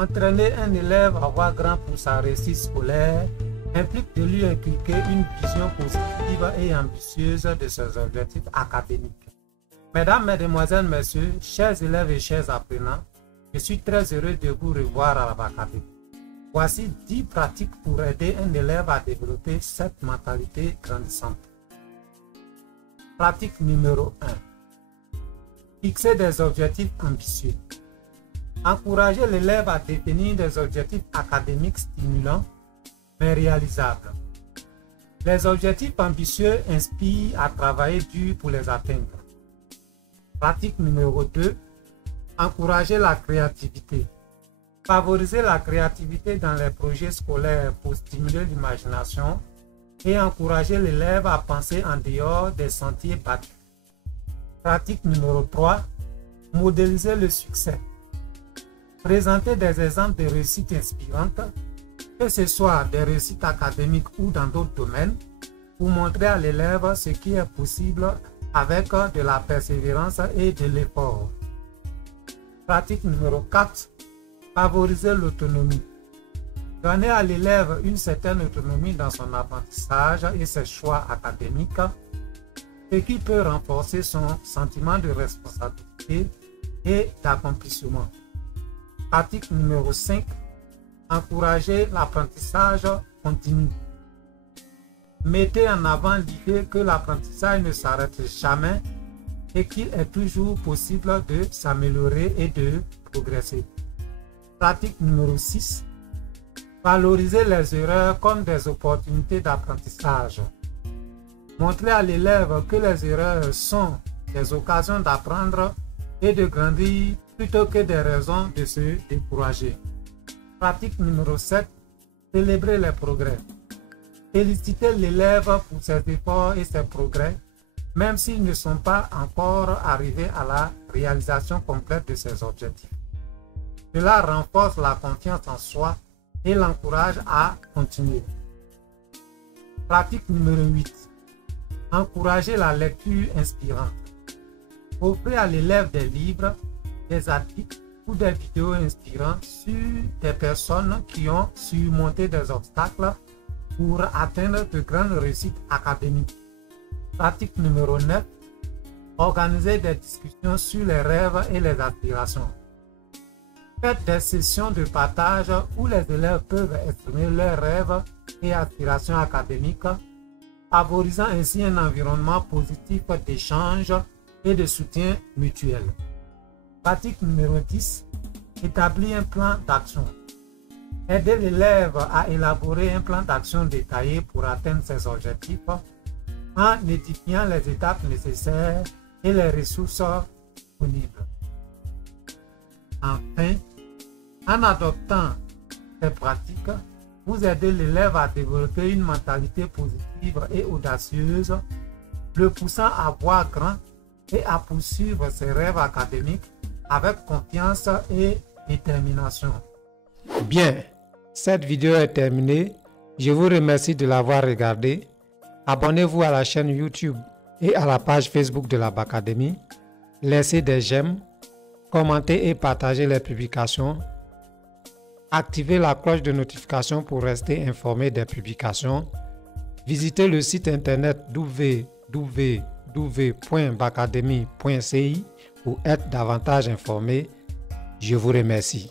Entraîner un élève à voir grand pour sa réussite scolaire implique de lui inculquer une vision positive et ambitieuse de ses objectifs académiques. Mesdames, Mesdemoiselles, Messieurs, chers élèves et chers apprenants, je suis très heureux de vous revoir à la Bacadémie. Voici 10 pratiques pour aider un élève à développer cette mentalité grandissante. Pratique numéro 1. Fixer des objectifs ambitieux. Encourager l'élève à définir des objectifs académiques stimulants mais réalisables. Les objectifs ambitieux inspirent à travailler dur pour les atteindre. Pratique numéro 2. Encourager la créativité. Favoriser la créativité dans les projets scolaires pour stimuler l'imagination et encourager l'élève à penser en dehors des sentiers battus. Pratique numéro 3. Modéliser le succès. Présenter des exemples de réussites inspirantes, que ce soit des réussites académiques ou dans d'autres domaines, pour montrer à l'élève ce qui est possible avec de la persévérance et de l'effort. Pratique numéro 4. Favoriser l'autonomie. Donner à l'élève une certaine autonomie dans son apprentissage et ses choix académiques, ce qui peut renforcer son sentiment de responsabilité et d'accomplissement. Pratique numéro 5. Encourager l'apprentissage continu. Mettez en avant l'idée que l'apprentissage ne s'arrête jamais et qu'il est toujours possible de s'améliorer et de progresser. Pratique numéro 6. Valoriser les erreurs comme des opportunités d'apprentissage. Montrer à l'élève que les erreurs sont des occasions d'apprendre et de grandir plutôt que des raisons de se décourager. Pratique numéro 7. Célébrer les progrès. Féliciter l'élève pour ses efforts et ses progrès, même s'ils ne sont pas encore arrivés à la réalisation complète de ses objectifs. Cela renforce la confiance en soi et l'encourage à continuer. Pratique numéro 8. Encourager la lecture inspirante. Offrez à l'élève des livres, des articles ou des vidéos inspirantes sur des personnes qui ont surmonté des obstacles pour atteindre de grandes réussites académiques. Pratique numéro 9. Organiser des discussions sur les rêves et les aspirations. Faites des sessions de partage où les élèves peuvent exprimer leurs rêves et aspirations académiques, favorisant ainsi un environnement positif d'échange et de soutien mutuel. Pratique numéro 10. Établir un plan d'action. Aider l'élève à élaborer un plan d'action détaillé pour atteindre ses objectifs en édifiant les étapes nécessaires et les ressources disponibles. Enfin, en adoptant ces pratiques, vous aidez l'élève à développer une mentalité positive et audacieuse, le poussant à voir grand et à poursuivre ses rêves académiques avec confiance et détermination. Bien, cette vidéo est terminée. Je vous remercie de l'avoir regardée. Abonnez-vous à la chaîne YouTube et à la page Facebook de la Bacadémie. Laissez des j'aime, commentez et partagez les publications. Activez la cloche de notification pour rester informé des publications. Visitez le site internet www.bacademy.ci pour être davantage informé. Je vous remercie.